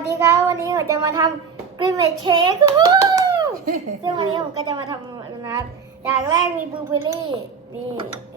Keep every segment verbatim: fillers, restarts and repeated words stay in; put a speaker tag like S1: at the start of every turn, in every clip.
S1: ดีครับวันนี้ผมจะมาทำกรีนเมดเชคซึ่งวันนี้ผมก็จะมาทำนะอย่างแรกมีบลูเบอร์รี่นี่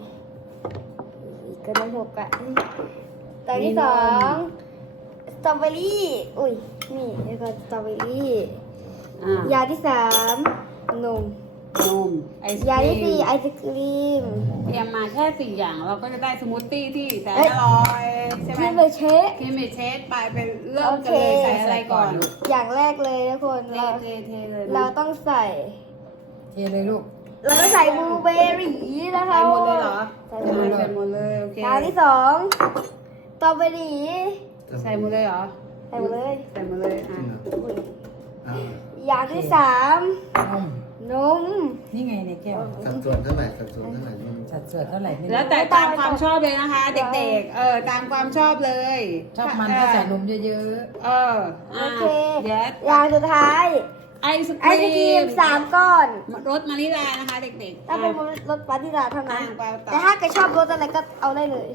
S1: ก็น้ำหกอะตัวที่สองสตรอเบอรี่อุ้ยนี่แล้วก็สตรอเบอรี่ยาที่สามนม
S2: นมไอศ
S1: ยา
S2: ครี
S1: ที่สี่
S2: ม
S1: ไอศครีม
S2: เตรียมมาแค่สี่อย่างเราก็จะได้สมูทตี้ที่แสนอร่อยใช่ไห
S1: ก
S2: ม
S1: รีนเมดเชค
S2: ครีมเมดเชสไปเป็นเริ่มกันเลยใส่อะไรก่อน
S1: อย่างแรกเลยทุกคน
S2: เท
S1: เรา
S2: เทเทเลยนะ
S1: เราต้องใส่
S3: เทเลยลูก
S1: เราต้องใส่บลูเบอร์รี่นะคะ
S2: ใส่หมดเลยเหรอ
S1: ใส่หมดเลย
S2: ใส่หมดเลยโอเค
S1: อย่างที่สองสตรอเบอรี่
S2: ใส่หมดเลยเหรอ
S1: ใส่หมดเลย
S2: ใส่หมดเลยอ่ะ
S1: อุ๊ย
S4: อ่า
S1: อย่างที่สาม
S3: นม
S1: นม
S3: นี่ไงในแก้ว
S4: สัดส่วนเท่าไหร่สัดส่วนเท่าไหร่ไม่รู้
S3: สัดส่วนเท่าไหร่ไม่รู้
S2: แล้วแต่ตามความชอบเลยนะคะ เด็กๆ เออตามความชอบเลย
S3: ชอบมันก็ใส่นมเยอะ
S2: เออ
S1: โอ
S2: อ่ะ
S1: เค
S2: เดี๋ยว
S1: อย่างสุดท้าย
S2: ไอศ
S1: ไอศกรีมสามก้อน
S2: รสมานิลานะคะเด็กๆ
S1: ถ้าเป็น
S2: อ่ะ
S1: รสปานิลาเท่านั้น
S2: อ่ะไปต่อ
S1: แต่ถ้าเกิดชอบรสอะไรก็เอาได้เลย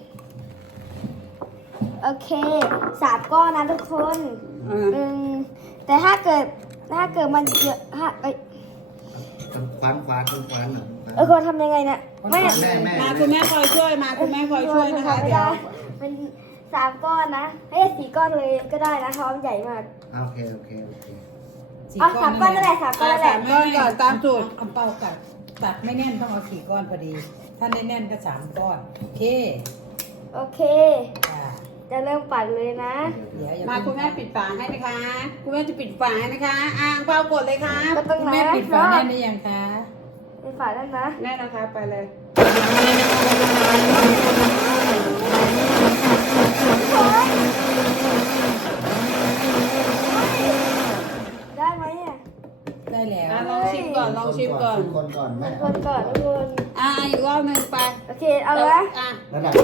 S1: โอเคสามก้อนนะทุกคน
S2: เออ
S1: อืมแต่ถ้าเกิดถ้าเกิดมันเยอะถ้าเอ้ย
S4: ทำควานควานควานหนัง
S1: เออควรทำยังไงเนี่ยไม่
S4: แม่แม่
S2: มาคุณแม่คอยช่วยมาคุณแม่คอยช่วยนะคะ
S1: ไม่
S2: เดี๋ย
S1: ได้
S2: ว
S1: มันสามก้อนนะให้สี่ก้อนเลยก็ได้นะเพราะมันใหญ่มาก
S4: โอเคโอเคโอเค
S3: ๆสี่
S1: อ๋อสามก้อนนั่นแหละสามก้อนนั่นแหละ
S2: สามก้อนก่อนตามสูตร
S3: เอาเป้ากัดตัดไม่แน่นต้องเอาสี่ก้อนพอดี ถ้าแน่นๆก็สามก้อนโอเค
S1: โอเค
S3: อ่า
S1: จะเริ่มปั่นเลยนะ
S3: เดี๋ยวอย่า
S2: มาคุณแม่ปิดฝาให้นะคะ คุณแม่จะปิดฝาให้นะคะอ่างเปล่ากดเลยค่ะ
S1: ก็ต้อง
S3: คุณ
S1: นะ
S3: แม่ปิดฝาแน่นหรือยังคะ
S1: ปิดฝาแล้วนะ
S2: แน่นะคะไปเลย
S1: ได้ไหมเนี่ย
S3: ได้แล้ว
S2: อ่ะลองชิมก่อนลองชิมก่อน
S4: คนก่อนแม่
S1: คนก่อนทุกคน
S2: อ่ะอีกรอบหนึ่งไป
S1: โอเคเอาละ
S2: อ่ะ
S4: ระดับ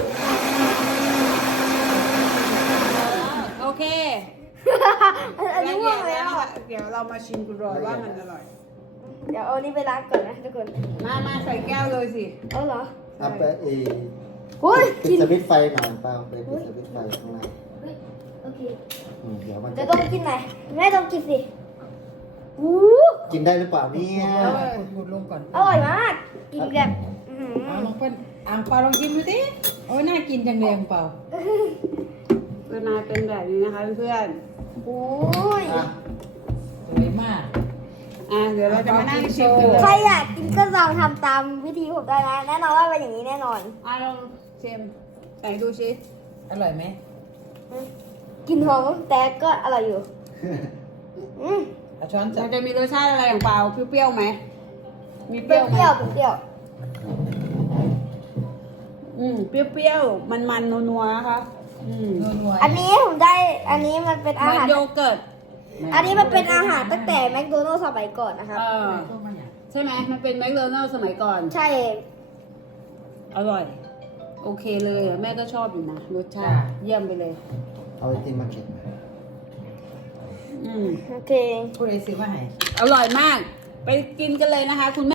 S2: โอเค
S1: อันนี้ว่างแล้ว
S2: นะคะ
S1: อ่ะ
S2: เดี๋ยวเรามาชิมกันรอยว่ามันอร่อย
S1: เดี๋ยวเอานี่ไปล้างก่อนนะทุกคน
S2: มามาใส่แก้วเลยสิ
S1: เอาเหรอ
S4: เอาไปเอ
S1: อุ้ย
S4: ปิ
S1: กิ
S4: ด
S1: น
S4: สวิตช์ไฟหน่อยเปล่าไปปิดสวิตช์ไฟข้างใน
S1: โอเค
S4: อืมเดี๋ยวมัน
S1: จะ
S4: จะ
S1: ต้องกินไหนแม่ต้องกินสิอู้
S4: กินได้หรือเปล่าเนี่ย
S3: เอาขุดๆลงก่อน
S1: อร่อยมากกินแบบอื้อหื
S3: เอา
S1: อ
S3: ลองเปิ้ลอ่างเปาลองกินดูดิโอ้ยน่ากินจังเลยอ่างเปา
S2: เวลาเป็นแบบนี้นะคะเพื่อน
S1: โอ้ย
S4: อ่ะ
S3: สวยมาก
S2: ๆอ่ะเดี๋ยวเราจะมานั่งชิมกันเล
S1: ใคร
S2: ย
S1: อยากกินก็ลองทำตามวิธีผมได้นะแน่นอนว่าเป็นอย่างนี้แน่นอน
S2: อ่ะลองชิมไหนดูชิ
S3: อร่อยไหม
S1: กินหอมแต่ก็อร่อยอยู่อืม
S3: เอาช้อนจั
S2: มั
S3: บ
S2: นจะมีรสชาติอะไรอย่างเปล่าเปรี้ยวๆไหมมีเป
S1: เป
S2: รี้
S1: รี้
S2: ย
S1: ยว ว
S2: ไหม
S1: เปรี้ยว
S2: อืมเปรี้ยวๆมันๆนัวๆนะคะอืม
S3: นัวๆ
S1: อันนี้ผมได้อันนี้มันเป็นอา
S2: มัน
S1: หาร
S2: โยเกิร์ต
S1: อันนี้มันเป็นอาหารตั้งแต่แมคโดนัลด์สมัยก่อนนะครับ
S2: เออ
S3: พวกมันเนี่ย
S2: ใช่ไหมมันเป็นแมคโดนัลด์สมัยก่อน
S1: ใช่
S2: อร่อย โอเคเลยอะแม่ก็ชอบอยู่นะรสชาติเยี่ยมไปเลย
S4: เอาไอติมมาเก็บมา
S2: อืม
S1: โอเค
S3: ผู้ใดซื้อมาให้
S2: อร่อยมาก ไปกินกันเลยนะคะคุณ